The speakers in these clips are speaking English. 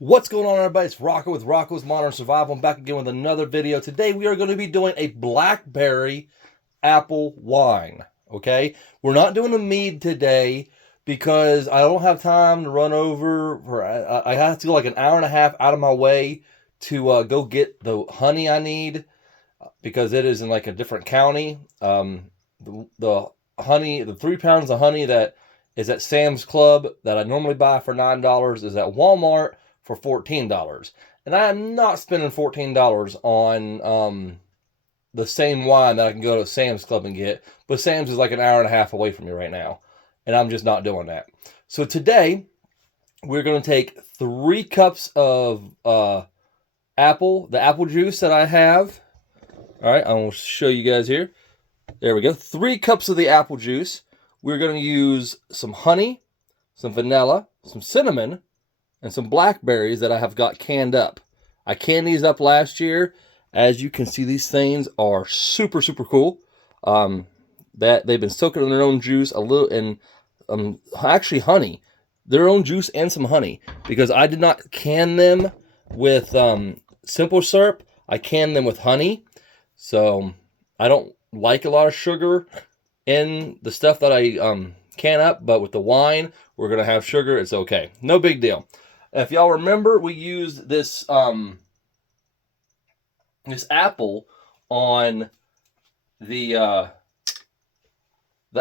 What's going on, everybody? It's Rocco with Rocco's Modern Survival. I'm back again with another video. Today we are going to be doing a blackberry apple wine. Okay, we're not doing a mead today because I don't have time to run over. I have to go like an hour and a half out of my way to go get the honey I need because it is in like a different county. The honey, the 3 pounds of honey that is at Sam's Club that I normally buy for $9 is at Walmart for $14. And I am not spending $14 on the same wine that I can go to Sam's Club and get. But Sam's is like an hour and a half away from me right now. And I'm just not doing that. So today, we're going to take 3 cups of the apple juice that I have. All right, I'm going to show you guys here. There we go. 3 cups of the apple juice. We're going to use some honey, some vanilla, some cinnamon, and some blackberries that I have got canned up. I canned these up last year. As you can see, these things are super, super cool. That they've been soaking in their own juice a little, and actually honey, their own juice and some honey, because I did not can them with simple syrup. I canned them with honey, so I don't like a lot of sugar in the stuff that I can up, but with the wine, we're gonna have sugar. It's okay, no big deal. If y'all remember, we used this this apple on the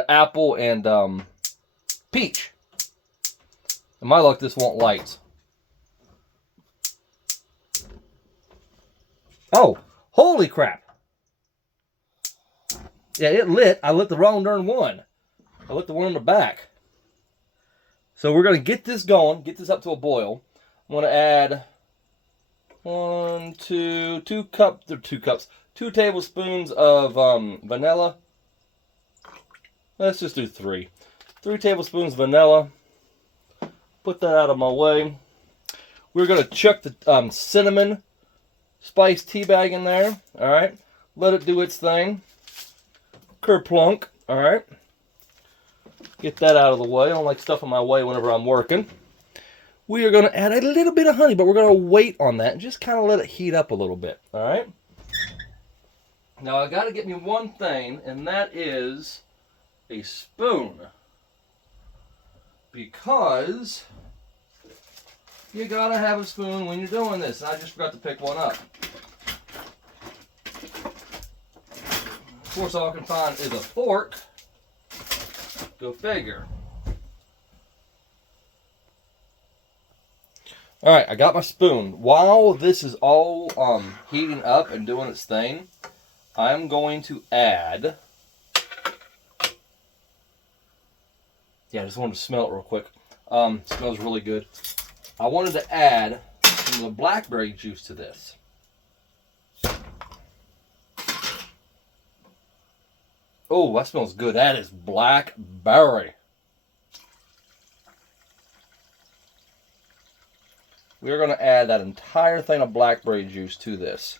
apple and peach. In my luck, this won't light. Oh, holy crap! Yeah, it lit. I lit the wrong darn one. I lit the one in the back. So we're going to get this going, get this up to a boil. I'm going to add 2 tablespoons of vanilla. Let's just do 3. 3 tablespoons of vanilla. Put that out of my way. We're going to chuck the cinnamon spice tea bag in there. All right. Let it do its thing. Kerplunk. All right. Get that out of the way. I don't like stuff in my way whenever I'm working. We are going to add a little bit of honey, but we're going to wait on that and just kind of let it heat up a little bit. All right. Now I got to get me one thing, and that is a spoon, because you got to have a spoon when you're doing this. And I just forgot to pick one up. Of course, all I can find is a fork. Go figure. All right, I got my spoon. While this is all heating up and doing its thing, I'm going to add... Yeah, I just wanted to smell it real quick. It smells really good. I wanted to add some of the blackberry juice to this. Oh, that smells good. That is blackberry. We're going to add that entire thing of blackberry juice to this.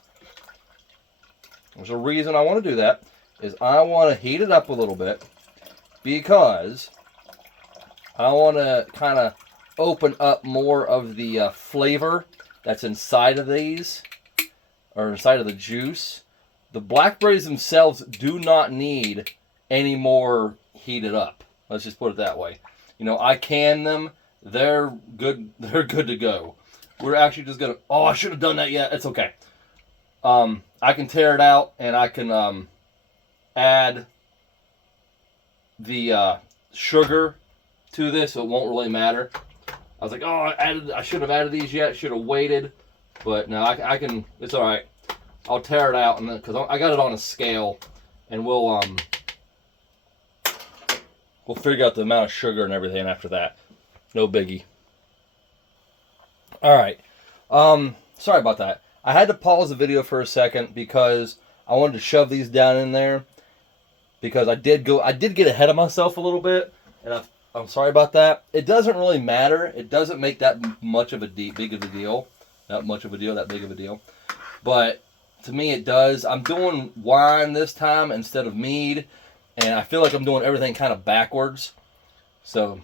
There's a reason I want to do that, is I want to heat it up a little bit, because I want to kind of open up more of the flavor that's inside of these, or inside of the juice. The blackberries themselves do not need any more heated up. Let's just put it that way. You know, I can them. They're good. They're good to go. We're actually just gonna. Oh, I should have done that yet. It's okay. I can tear it out and I can add the sugar to this, so it won't really matter. I was like, oh, I should have added these yet. Should have waited, but no, I can. It's all right. I'll tear it out, and then, because I got it on a scale, and we'll figure out the amount of sugar and everything after that. No biggie. All right. Sorry about that. I had to pause the video for a second because I wanted to shove these down in there, because I did get ahead of myself a little bit, and I'm sorry about that. It doesn't really matter. It doesn't make that much of a big of a deal. Not much of a deal. That big of a deal. But to me, it does. I'm doing wine this time instead of mead, and I feel like I'm doing everything kind of backwards. So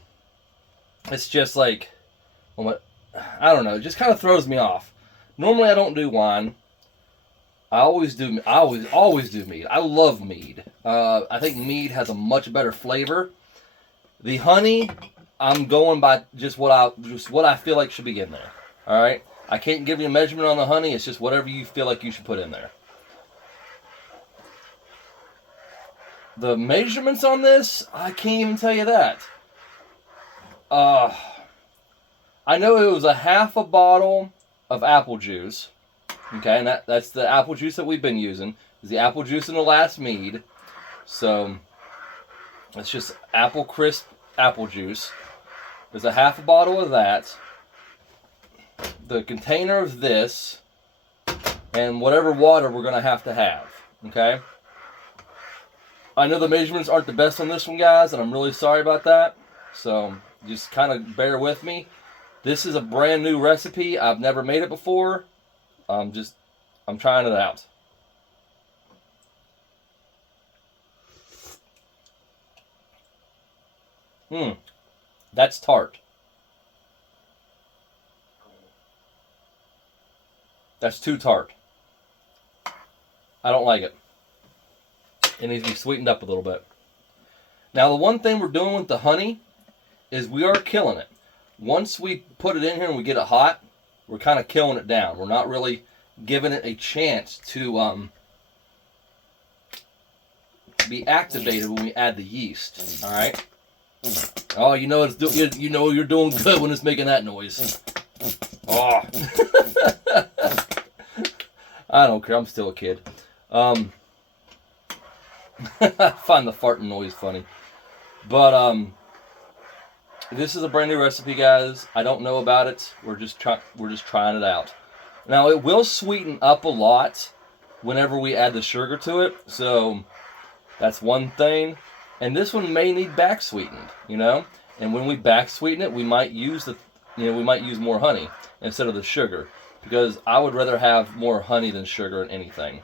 it's just like, I don't know, it just kind of throws me off. Normally I don't do wine. I always do mead. I love mead. I think mead has a much better flavor. The honey, I'm going by just what I feel like should be in there. All right? I can't give you a measurement on the honey. It's just whatever you feel like you should put in there. The measurements on this, I can't even tell you that. I know it was a half a bottle of apple juice. Okay, and that's the apple juice that we've been using. Is the apple juice in the last mead. So it's just apple crisp apple juice. There's a half a bottle of that. The container of this, and whatever water we're going to have. Okay? I know the measurements aren't the best on this one, guys, and I'm really sorry about that. So just kind of bear with me. This is a brand new recipe. I've never made it before. I'm trying it out. That's tart. That's too tart. I don't like it. It needs to be sweetened up a little bit. Now, the one thing we're doing with the honey is we are killing it. Once we put it in here and we get it hot, we're kind of killing it down. We're not really giving it a chance to be activated when we add the yeast. All right. Oh, you know you know you're doing good when it's making that noise. Oh. I don't care. I'm still a kid. I find the farting noise funny. But this is a brand new recipe, guys. I don't know about it. We're just trying it out. Now, it will sweeten up a lot whenever we add the sugar to it. So that's one thing. And this one may need back sweetened, you know? And when we back sweeten it, we might use more honey instead of the sugar, because I would rather have more honey than sugar in anything.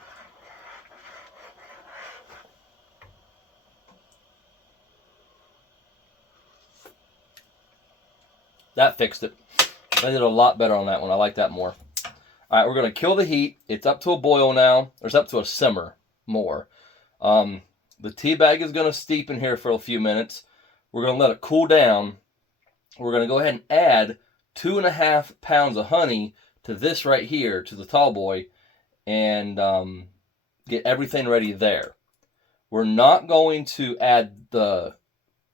That fixed it. I did a lot better on that one. I like that more. All right, we're going to kill the heat. It's up to a boil now. Or it's up to a simmer more. The tea bag is going to steep in here for a few minutes. We're going to let it cool down. We're going to go ahead and add 2.5 pounds of honey to this right here, to the tall boy, and get everything ready there. We're not going to add the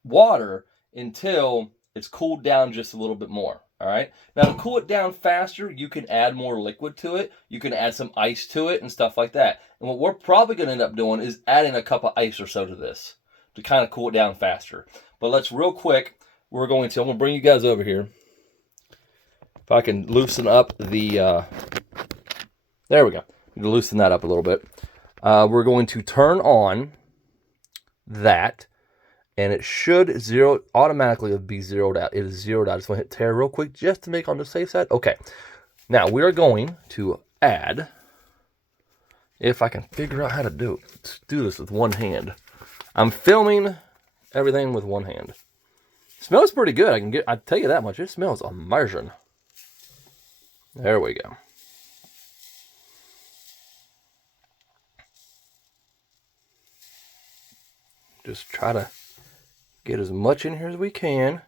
water until it's cooled down just a little bit more. All right. Now, to cool it down faster, you can add more liquid to it. You can add some ice to it and stuff like that. And what we're probably going to end up doing is adding a cup of ice or so to this to kind of cool it down faster. But let's real quick, I'm going to bring you guys over here. If I can loosen up the, there we go. Loosen that up a little bit. We're going to turn on that. And it should automatically be zeroed out. It is zeroed out. I just want to hit tear real quick just to make on the safe side. Okay. Now we are going to add, if I can figure out how to do it. Let's do this with one hand. I'm filming everything with one hand. It smells pretty good. I tell you that much. It smells amazing. There we go. Just try to get as much in here as we can.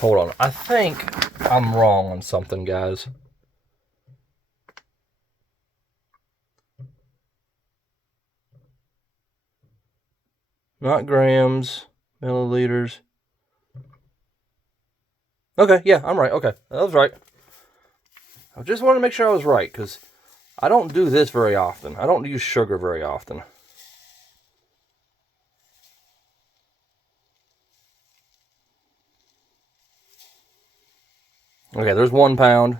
Hold on. I think I'm wrong on something, guys. Not grams, milliliters. Okay, yeah, I'm right. Okay, that was right. I just wanted to make sure I was right, because I don't do this very often. I don't use sugar very often. Okay, there's 1 pound.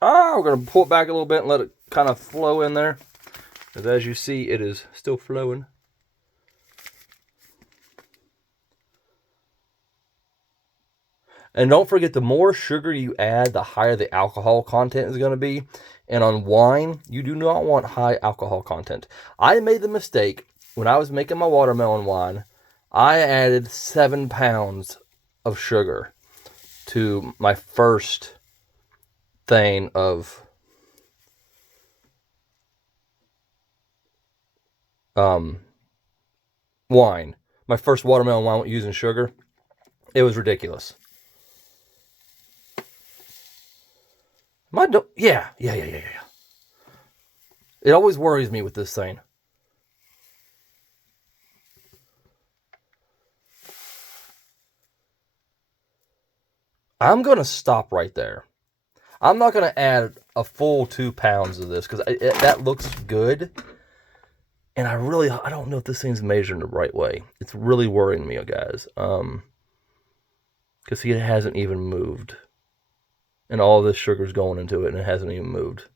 We're going to pull it back a little bit and let it kind of flow in there. Because as you see, it is still flowing. And don't forget, the more sugar you add, the higher the alcohol content is going to be. And on wine, you do not want high alcohol content. I made the mistake when I was making my watermelon wine. I added 7 pounds of sugar to my first thing of wine. My first watermelon wine using sugar. It was ridiculous. Yeah. It always worries me with this thing. I'm going to stop right there. I'm not going to add a full 2 pounds of this because that looks good. And I don't know if this thing's measured the right way. It's really worrying me, guys. Because see, it hasn't even moved. And all this sugar's going into it and it hasn't even moved.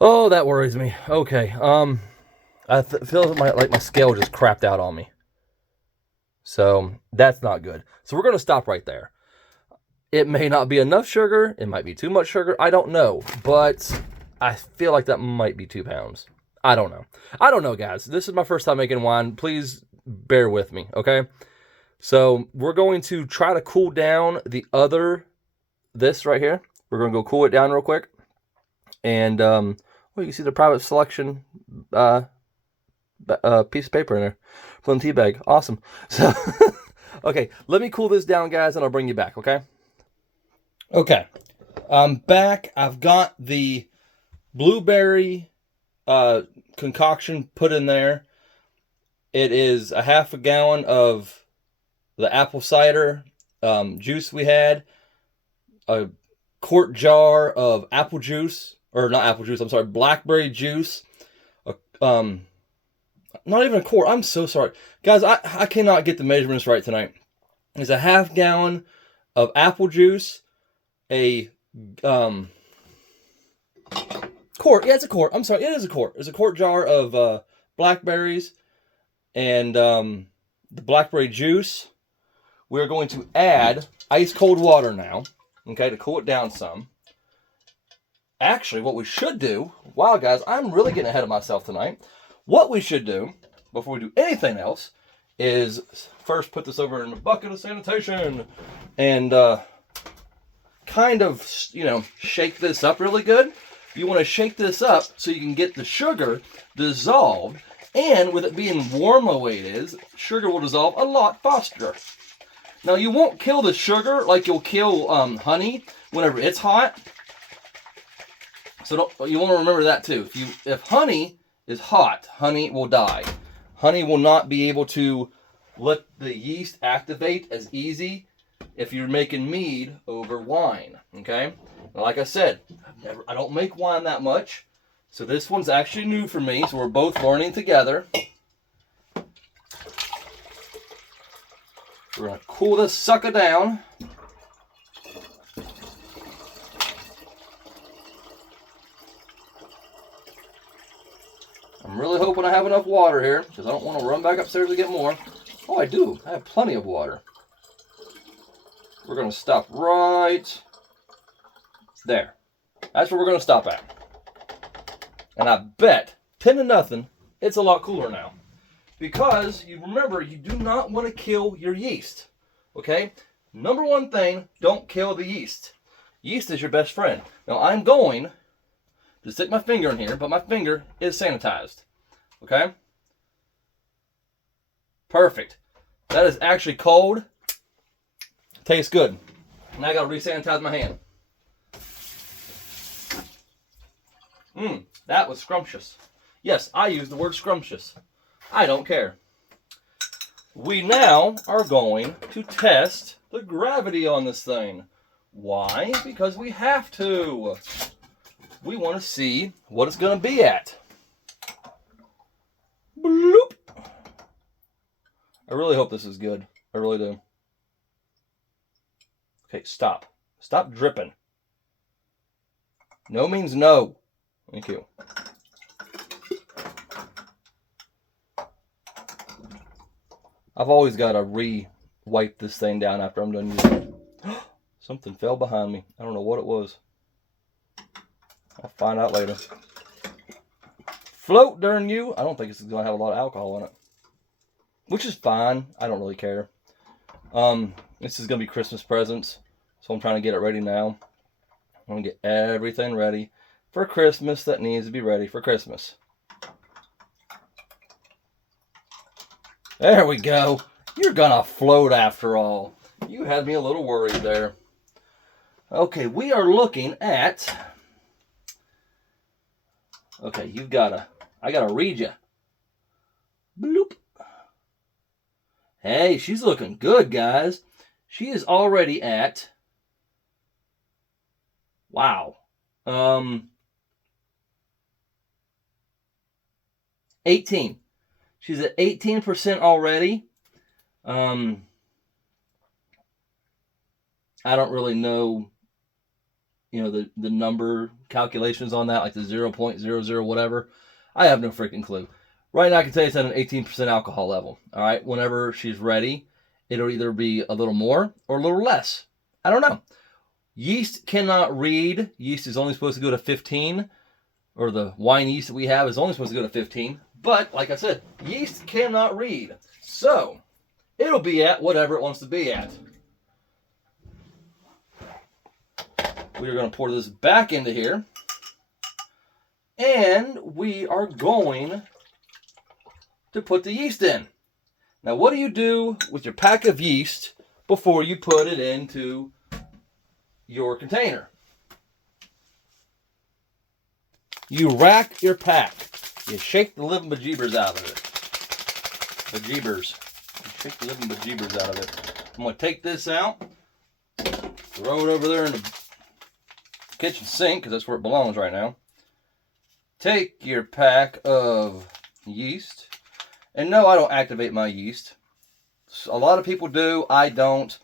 Oh, that worries me. Okay. I feel like my scale just crapped out on me. So that's not good. So we're going to stop right there. It may not be enough sugar. It might be too much sugar. I don't know. But I feel like that might be 2 pounds. I don't know. I don't know, guys. This is my first time making wine. Please bear with me, okay? So we're going to try to cool down this right here. We're going to go cool it down real quick. And, well, you can see the private selection piece of paper in there from the tea bag. Awesome. So, okay, let me cool this down, guys, and I'll bring you back, okay? Okay, I'm back. I've got the blueberry concoction put in there. It is a half a gallon of the apple cider juice we had, a quart jar of apple juice, or not apple juice, I'm sorry, blackberry juice, not even a quart, I'm so sorry. Guys, I cannot get the measurements right tonight. It's a half gallon of apple juice, a quart, yeah, it's a quart, I'm sorry, it is a quart. It's a quart jar of blackberries and the blackberry juice. We're going to add ice cold water now, okay, to cool it down some. Actually, what we should do, wow, guys, I'm really getting ahead of myself tonight. What we should do, before we do anything else, is first put this over in a bucket of sanitation and kind of, shake this up really good. You want to shake this up so you can get the sugar dissolved, and with it being warm the way it is, sugar will dissolve a lot faster. Now, you won't kill the sugar like you'll kill honey whenever it's hot. So you want to remember that too. If honey is hot, honey will die. Honey will not be able to let the yeast activate as easy if you're making mead over wine, okay? Now, like I said, I don't make wine that much, so this one's actually new for me, so we're both learning together. We're going to cool this sucker down. I'm really hoping I have enough water here, because I don't want to run back upstairs to get more. Oh, I do. I have plenty of water. We're going to stop right there. That's where we're going to stop at. And I bet, 10-0, it's a lot cooler now. Because, you remember, you do not want to kill your yeast. Okay? Number one thing, don't kill the yeast. Yeast is your best friend. Now, I'm going to stick my finger in here, but my finger is sanitized. Okay? Perfect. That is actually cold. Tastes good. Now I gotta re-sanitize my hand. That was scrumptious. Yes, I use the word scrumptious. I don't care. We now are going to test the gravity on this thing. Why? Because we have to. We want to see what it's going to be at. Bloop. I really hope this is good. I really do. Okay, stop. Stop dripping. No means no. Thank you. I've always got to wipe this thing down after I'm done using it. Something fell behind me. I don't know what it was. I'll find out later. Float, darn you. I don't think it's going to have a lot of alcohol in it. Which is fine. I don't really care. This is going to be Christmas presents. So I'm trying to get it ready now. I'm going to get everything ready for Christmas that needs to be ready for Christmas. There we go. You're going to float after all. You had me a little worried there. Okay, we are looking at... Okay, I gotta read you. Bloop. Hey, she's looking good, guys. She is already at... Wow. 18. She's at 18% already. I don't really know, the number calculations on that, like the 0.00 whatever. I have no freaking clue. Right now I can tell you it's at an 18% alcohol level. All right, whenever she's ready, it'll either be a little more or a little less. I don't know. Yeast cannot read. Yeast is only supposed to go to 15, or the wine yeast that we have is only supposed to go to 15. But, like I said, yeast cannot read. So, it'll be at whatever it wants to be at. We are going to pour this back into here. And we are going to put the yeast in. Now, what do you do with your pack of yeast before you put it into your container? You rack your pack. You shake the living bejeebers out of it. Bejeebers. You shake the living bejeebers out of it. I'm going to take this out. Throw it over there in the kitchen sink, because that's where it belongs right now. Take your pack of yeast. And no, I don't activate my yeast. A lot of people do. I don't.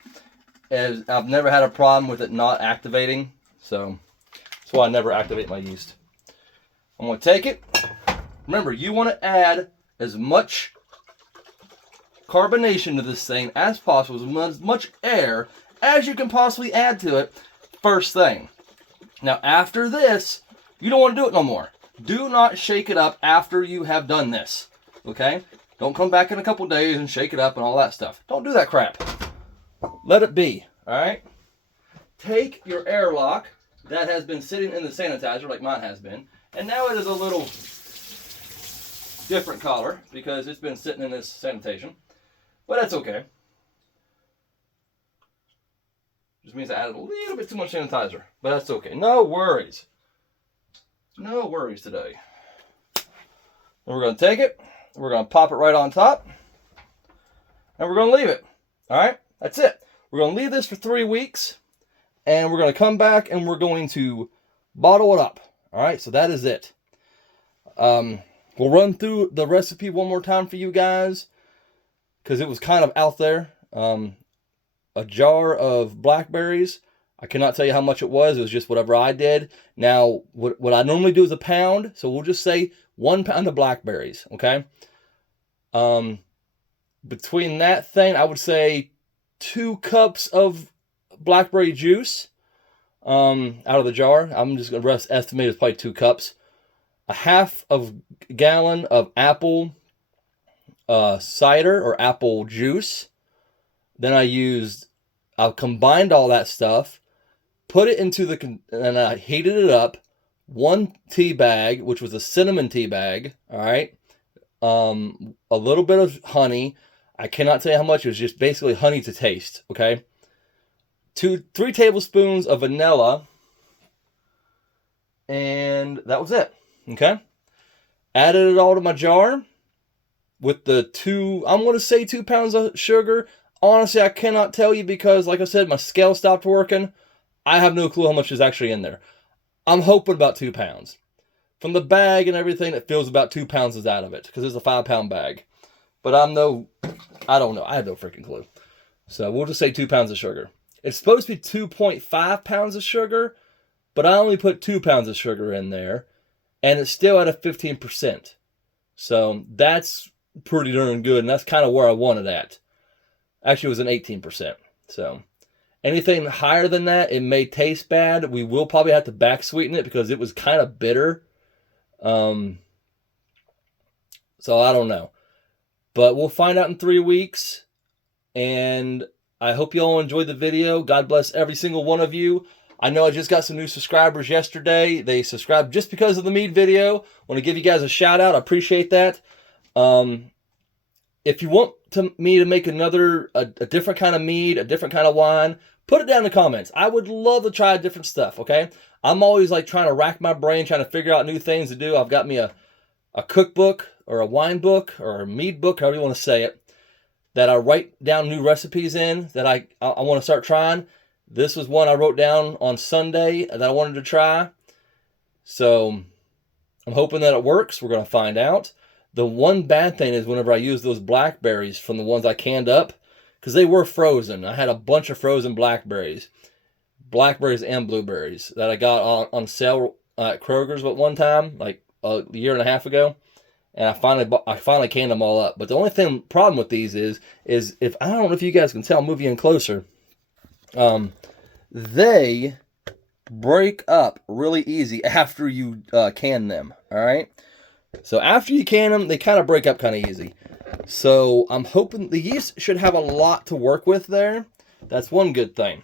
As I've never had a problem with it not activating. So that's why I never activate my yeast. I'm going to take it. Remember, you want to add as much carbonation to this thing as possible, as much air as you can possibly add to it first thing. Now, after this, you don't want to do it no more. Do not shake it up after you have done this, okay? Don't come back in a couple days and shake it up and all that stuff. Don't do that crap. Let it be, all right? Take your airlock that has been sitting in the sanitizer like mine has been, and now it is a little different color because it's been sitting in this sanitation, but that's okay. Just means I added a little bit too much sanitizer, but that's okay. No worries. No worries today. And we're going to take it. We're going to pop it right on top. And we're going to leave it. All right? That's it. We're going to leave this for 3 weeks. And we're going to come back and we're going to bottle it up. All right? So that is it. We'll run through the recipe one more time for you guys, because it was kind of out there. A jar of blackberries. I cannot tell you how much it was. It was just whatever I did. Now, what I normally do is a pound. So we'll just say 1 pound of blackberries. Okay. Between that thing, I would say 2 cups of blackberry juice out of the jar. I'm just going to estimate it's probably 2 cups. A half of gallon of apple cider or apple juice. Then I combined all that stuff, put it into and I heated it up. 1 tea bag, which was a cinnamon tea bag. All right. A little bit of honey. I cannot tell you how much. It was just basically honey to taste. Okay. 3 tablespoons of vanilla. And that was it. Okay. Added it all to my jar with I'm going to say 2 pounds of sugar. Honestly, I cannot tell you because, like I said, my scale stopped working. I have no clue how much is actually in there. I'm hoping about 2 pounds. From the bag and everything, it feels about 2 pounds is out of it because it's a 5-pound bag. But I don't know. I have no freaking clue. So we'll just say 2 pounds of sugar. It's supposed to be 2.5 pounds of sugar, but I only put 2 pounds of sugar in there, and it's still at a 15%. So that's pretty darn good, and that's kind of where I want it at. Actually, it was an 18%. So anything higher than that, it may taste bad. We will probably have to back sweeten it because it was kind of bitter. So I don't know. But we'll find out in 3 weeks. And I hope you all enjoyed the video. God bless every single one of you. I know I just got some new subscribers yesterday. They subscribed just because of the mead video. Want to give you guys a shout out. I appreciate that. If you want me to make a different kind of mead, a different kind of wine, put it down in the comments. I would love to try different stuff, okay? I'm always like trying to rack my brain, trying to figure out new things to do. I've got me a cookbook or a wine book or a mead book, however you want to say it, that I write down new recipes in that I want to start trying. This was one I wrote down on Sunday that I wanted to try. So I'm hoping that it works. We're going to find out. The one bad thing is whenever I use those blackberries from the ones I canned up, because they were frozen. I had a bunch of frozen blackberries and blueberries that I got on sale at Kroger's at one time, like a year and a half ago. And I finally canned them all up. But the only problem with these is if I don't know if you guys can tell, I'll move you in closer. They break up really easy after you can them. All right. So after you can them, they kind of break up kind of easy. So I'm hoping the yeast should have a lot to work with there. That's one good thing.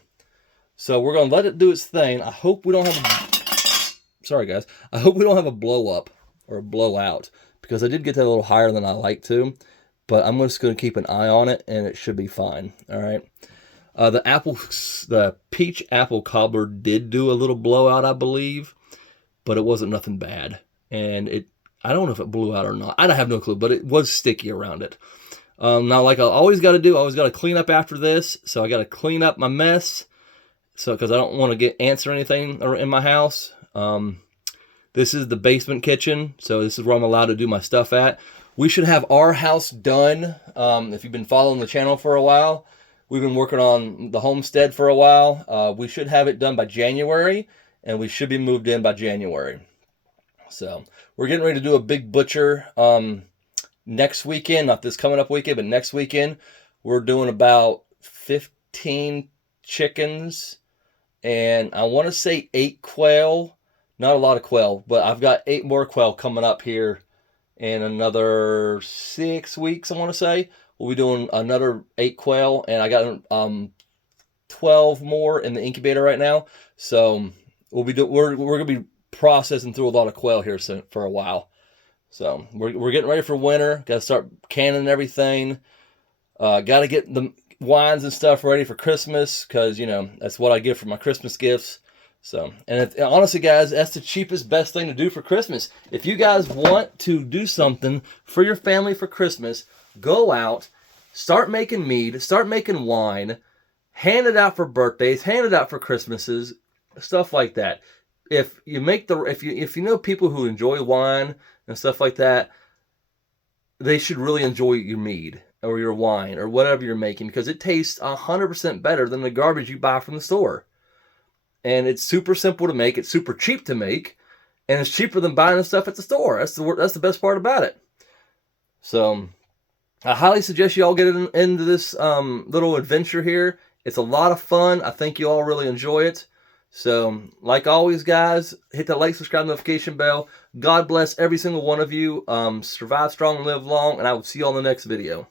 So we're going to let it do its thing. I hope we don't have sorry guys. I hope we don't have a blow up or a blowout, because I did get that a little higher than I like to, but I'm just going to keep an eye on it and it should be fine. All right. The peach apple cobbler did do a little blowout, I believe, but it wasn't nothing bad. And I don't know if it blew out or not. I have no clue, but it was sticky around it. Now, like I always got to do, I always got to clean up after this. So I got to clean up my mess. So, because I don't want to get ants or anything in my house. This is the basement kitchen. So this is where I'm allowed to do my stuff at. We should have our house done. If you've been following the channel for a while, we've been working on the homestead for a while. We should have it done by January, and we should be moved in by January. So we're getting ready to do a big butcher next weekend, not this coming up weekend, but next weekend. We're doing about 15 chickens, and I want to say 8 quail. Not a lot of quail, but I've got 8 more quail coming up here in another 6 weeks, I want to say. We'll be doing another 8 quail, and I got 12 more in the incubator right now. So we're going to be processing through a lot of quail here for a while. So we're getting ready for winter. Got to start canning everything. Got to get the wines and stuff ready for Christmas, because that's what I get for my Christmas gifts. So, and honestly, guys, that's the cheapest, best thing to do for Christmas. If you guys want to do something for your family for Christmas, go out, start making mead, start making wine, hand it out for birthdays, hand it out for Christmases, stuff like that. If you know people who enjoy wine and stuff like that, they should really enjoy your mead or your wine or whatever you're making, because it tastes 100% better than the garbage you buy from the store. And it's super simple to make. It's super cheap to make, and it's cheaper than buying the stuff at the store. That's the best part about it. So I highly suggest you all get into this little adventure here. It's a lot of fun. I think you all really enjoy it. So, like always, guys, hit that like, subscribe, notification bell. God bless every single one of you. Survive strong, live long, and I will see you all in the next video.